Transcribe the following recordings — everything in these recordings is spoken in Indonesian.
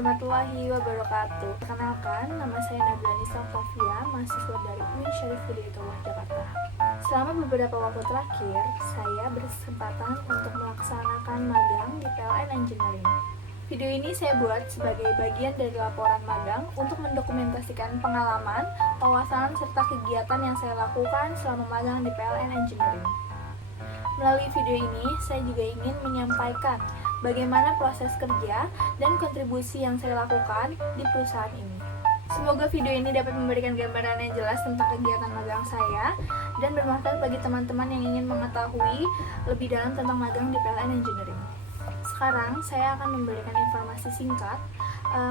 warahmatullahi wabarakatuh. Perkenalkan, nama saya Nabila Nisa Flavia, mahasiswa dari UIN Syarif Hidayatullah Jakarta. Selama beberapa waktu terakhir, saya berkesempatan untuk melaksanakan magang di PLN Engineering. Video ini saya buat sebagai bagian dari laporan magang untuk mendokumentasikan pengalaman, wawasan, serta kegiatan yang saya lakukan selama magang di PLN Engineering. Melalui video ini, saya juga ingin menyampaikan bagaimana proses kerja dan kontribusi yang saya lakukan di perusahaan ini. Semoga video ini dapat memberikan gambaran yang jelas tentang kegiatan magang saya dan bermanfaat bagi teman-teman yang ingin mengetahui lebih dalam tentang magang di PLN Engineering. Sekarang saya akan memberikan informasi singkat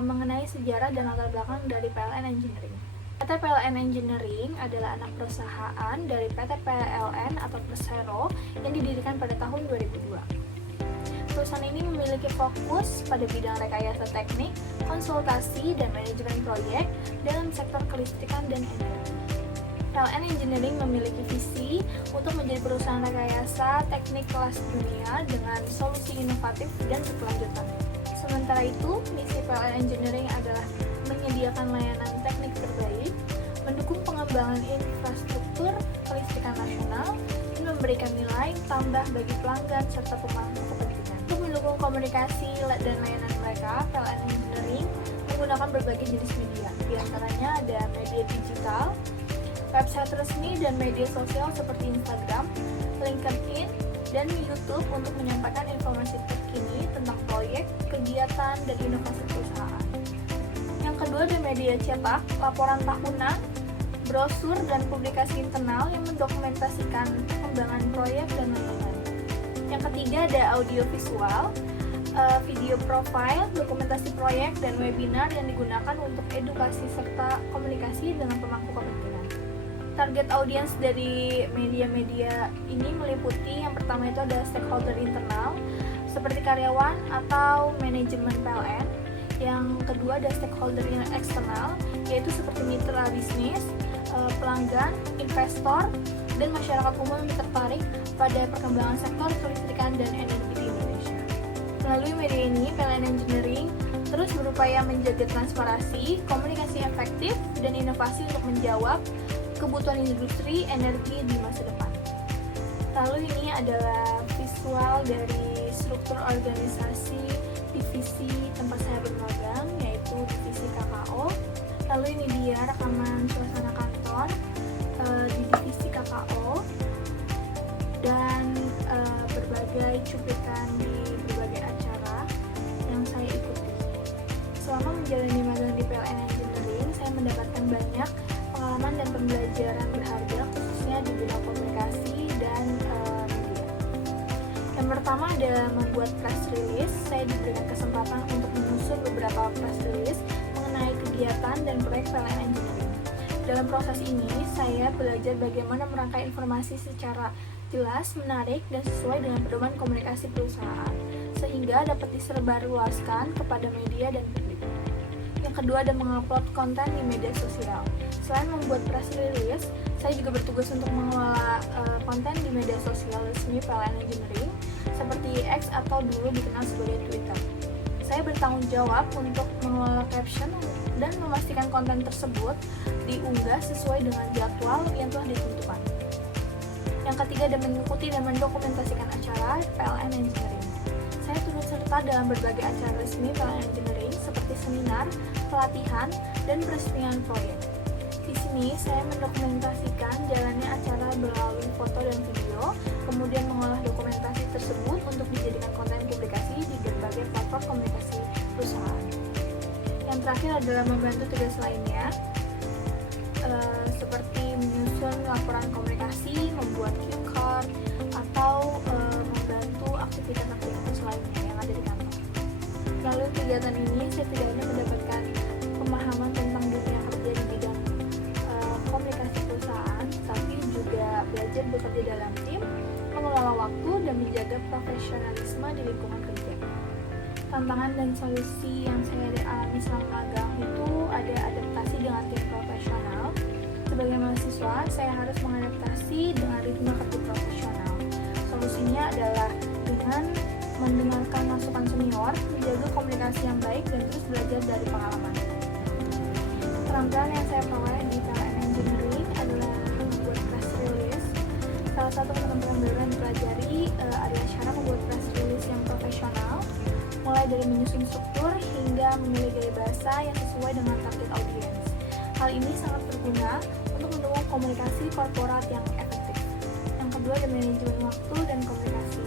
mengenai sejarah dan latar belakang dari PLN Engineering. PT PLN Engineering adalah anak perusahaan dari PT PLN atau Persero yang didirikan pada tahun 2002. Perusahaan ini memiliki fokus pada bidang rekayasa teknik, konsultasi, dan manajemen proyek dalam sektor kelistrikan dan energi. PLN Engineering memiliki visi untuk menjadi perusahaan rekayasa teknik kelas dunia dengan solusi inovatif dan berkelanjutan. Sementara itu, misi PLN Engineering adalah menyediakan layanan teknik terbaik, mendukung pengembangan infrastruktur kelistrikan nasional, dan memberikan nilai tambah bagi pelanggan serta pemangku kepentingan. Untuk mendukung komunikasi dan layanan mereka, PLN Engineering menggunakan berbagai jenis media. Di antaranya ada media digital, website resmi, dan media sosial seperti Instagram, LinkedIn, dan YouTube untuk menyampaikan informasi terkini tentang proyek, kegiatan, dan inovasi perusahaan. Yang kedua ada media cetak, laporan tahunan, brosur, dan publikasi internal yang mendokumentasikan pengembangan proyek dan lain-lain. Yang ketiga ada audio visual, video profile, dokumentasi proyek, dan webinar yang digunakan untuk edukasi serta komunikasi dengan pemangku kepentingan. Target audiens dari media-media ini meliputi yang pertama itu ada stakeholder internal seperti karyawan atau manajemen PLN. Yang kedua ada stakeholder yang eksternal yaitu seperti mitra bisnis, pelanggan, investor, dan masyarakat umum yang tertarik pada perkembangan sektor kelistrikan dan energi di Indonesia. Melalui media ini, PLN Engineering terus berupaya menjaga transparansi, komunikasi efektif, dan inovasi untuk menjawab kebutuhan industri energi di masa depan. Lalu ini adalah visual dari struktur organisasi divisi tempat saya bermagang, yaitu divisi KKO. Lalu ini dia rekaman suasana kantor di divisi KKO dan berbagai cuplikan di berbagai acara yang saya ikuti. Selama menjalani magang di PLN Engineering, saya mendapatkan banyak pengalaman dan pembelajaran berharga khususnya di bidang komunikasi dan media. Yang pertama ada membuat press release. Saya diberikan kesempatan untuk menyusun beberapa press release mengenai kegiatan dan proyek PLN Engineering. Dalam proses ini, saya belajar bagaimana merangkai informasi secara jelas, menarik, dan sesuai dengan pedoman komunikasi perusahaan, sehingga dapat disebarluaskan kepada media dan publik. Yang kedua ada mengupload konten di media sosial. Selain membuat press release, saya juga bertugas untuk mengelola konten di media sosial resmi PLN Engineering seperti X atau dulu dikenal sebagai Twitter. Saya bertanggung jawab untuk mengelola caption dan memastikan konten tersebut diunggah sesuai dengan jadwal yang telah ditentukan. Yang ketiga ada mengikuti dan mendokumentasikan acara PLN Engineering. Saya turut serta dalam berbagai acara resmi PLN Engineering seperti seminar, pelatihan, dan peresmian proyek. Di sini saya mendokumentasikan jalannya acara melalui foto dan video, kemudian mengolah dokumentasi tersebut untuk dijadikan konten publikasi di berbagai platform komunikasi perusahaan. Yang terakhir adalah membantu tugas lainnya, seperti menyusun laporan komunikasi, membuat cue card, atau membantu aktivitas-aktivitas lainnya yang ada di kantor. Melalui kegiatan ini, saya tidak hanya mendapatkan pemahaman tentang dunia kerja di bidang komunikasi perusahaan, tapi juga belajar bekerja dalam tim, mengelola waktu, dan menjaga profesionalisme di lingkungan kerja. Tantangan dan solusi yang saya alami selama magang itu ada adaptasi dengan tim profesional. Sebagai mahasiswa, saya harus mengadaptasi dengan ritme kerja profesional. Solusinya adalah dengan mendengarkan masukan senior, menjaga komunikasi yang baik, dan terus belajar dari pengalaman. Keterampilan yang saya peroleh di PLN Engineering adalah membuat press release. Salah satu keterampilan baru yang dipelajari adalah cara membuat press release yang profesional, mulai dari menyusun struktur hingga memilih gaya bahasa yang sesuai dengan target audiens. Hal ini sangat berguna untuk mendukung komunikasi korporat yang efektif. Yang kedua adalah manajemen waktu dan komunikasi.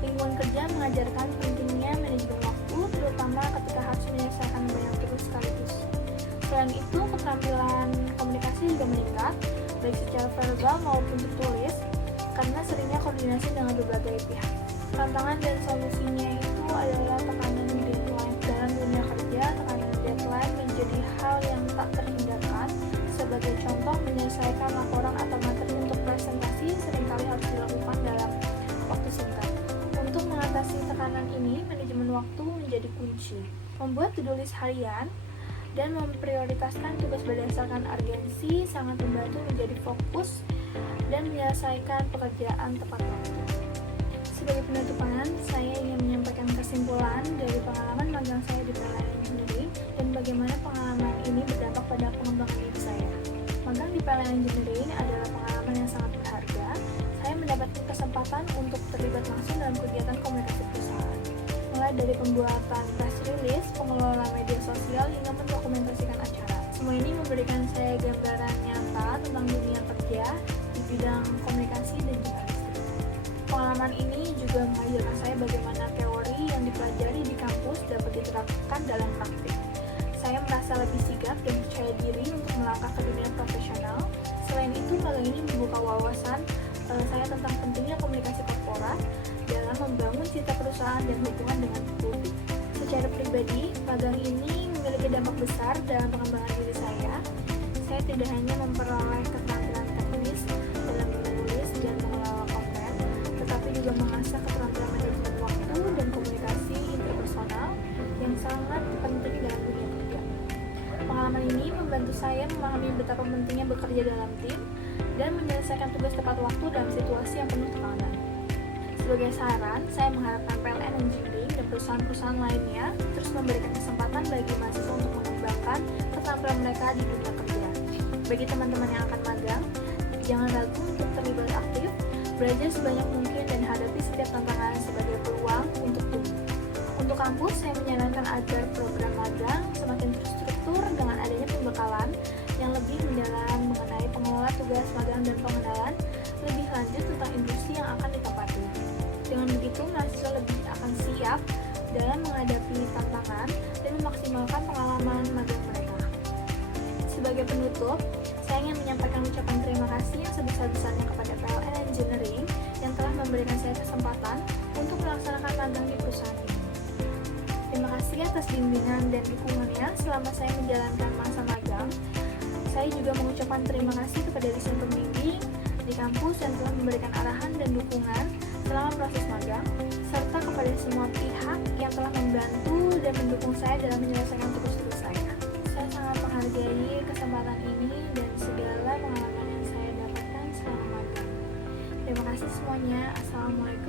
Lingkungan kerja mengajarkan pentingnya manajemen waktu, terutama ketika harus menyelesaikan banyak tugas sekaligus. Selain itu, keterampilan komunikasi juga meningkat, baik secara verbal maupun tertulis, karena seringnya koordinasi dengan berbagai pihak. Tantangan dan solusinya itu adalah tekanan deadline. Dalam dunia kerja, tekanan deadline menjadi hal yang tak terhindarkan. Sebagai contoh, menyelesaikan laporan atau materi untuk presentasi seringkali harus dilakukan dalam waktu singkat. Untuk mengatasi tekanan ini, manajemen waktu menjadi kunci. Membuat to-do list harian dan memprioritaskan tugas berdasarkan urgensi sangat membantu menjadi fokus dan menyelesaikan pekerjaan tepat waktu. Sebagai penutupan, saya ingin menyampaikan kesimpulan dari pengalaman magang saya di PLN Engineering dan bagaimana pengalaman ini berdampak pada pengembangan diri saya. Magang di PLN Engineering adalah pengalaman yang sangat berharga. Saya mendapatkan kesempatan untuk terlibat langsung dalam kegiatan komunikasi perusahaan, mulai dari pembuatan press release, pengelolaan media sosial, hingga mendokumentasikan acara. Semua ini memberikan saya gambaran nyata tentang dunia kerja di bidang komunikasi dan jurnalistik. Pengalaman ini juga mengajarkan saya bagaimana teori yang dipelajari di kampus dapat diterapkan dalam praktik. Saya merasa lebih sigap dan percaya diri untuk melangkah ke dunia profesional. Selain itu, magang ini membuka wawasan saya tentang pentingnya komunikasi korporat dalam membangun citra perusahaan dan hubungan dengan publik. Secara pribadi, magang ini memiliki dampak besar dalam pengembangan diri saya. Saya tidak hanya memperoleh keterampilan teknis dalam menulis dan mengelola konten, tetapi juga mengasah keterampilan manajemen waktu dan komunikasi interpersonal yang sangat penting dalam dunia kerja. Pengalaman ini membantu saya memahami betapa pentingnya bekerja dalam tim dan menyelesaikan tugas tepat waktu dalam situasi yang penuh tekanan. Sebagai saran, saya mengharapkan PLN Engineering dan perusahaan-perusahaan lainnya terus memberikan kesempatan bagi mahasiswa untuk mengembangkan keterampilan mereka di dunia kerja. Bagi teman-teman yang akan magang, jangan ragu untuk terlibat aktif, belajar sebanyak mungkin dan hadapi setiap tantangan sebagai peluang untuk tumbuh. Untuk kampus, saya menyarankan agar program magang semakin terstruktur dengan adanya pembekalan yang lebih mendalam mengenai pengelola tugas magang dan pengenalan lebih lanjut tentang industri yang akan ditempati. Dengan begitu, mahasiswa lebih akan siap dalam menghadapi tantangan dan memaksimalkan pengalaman magang mereka. Sebagai penutup, saya ingin menyampaikan ucapan terima kasih yang sebesar-besarnya kepada PLN Engineering yang telah memberikan saya kesempatan untuk melaksanakan magang di perusahaan ini. Terima kasih atas bimbingan dan dukungannya selama saya menjalankan masa magang. Saya juga mengucapkan terima kasih kepada dosen pembimbing di kampus yang telah memberikan arahan dan dukungan selama proses magang, serta kepada semua pihak yang telah membantu dan mendukung saya dalam menyelesaikan tugas-tugas saya. Saya sangat menghargai kesempatan ini dan segala pengalaman yang saya dapatkan selama magang. Terima kasih semuanya. Assalamualaikum.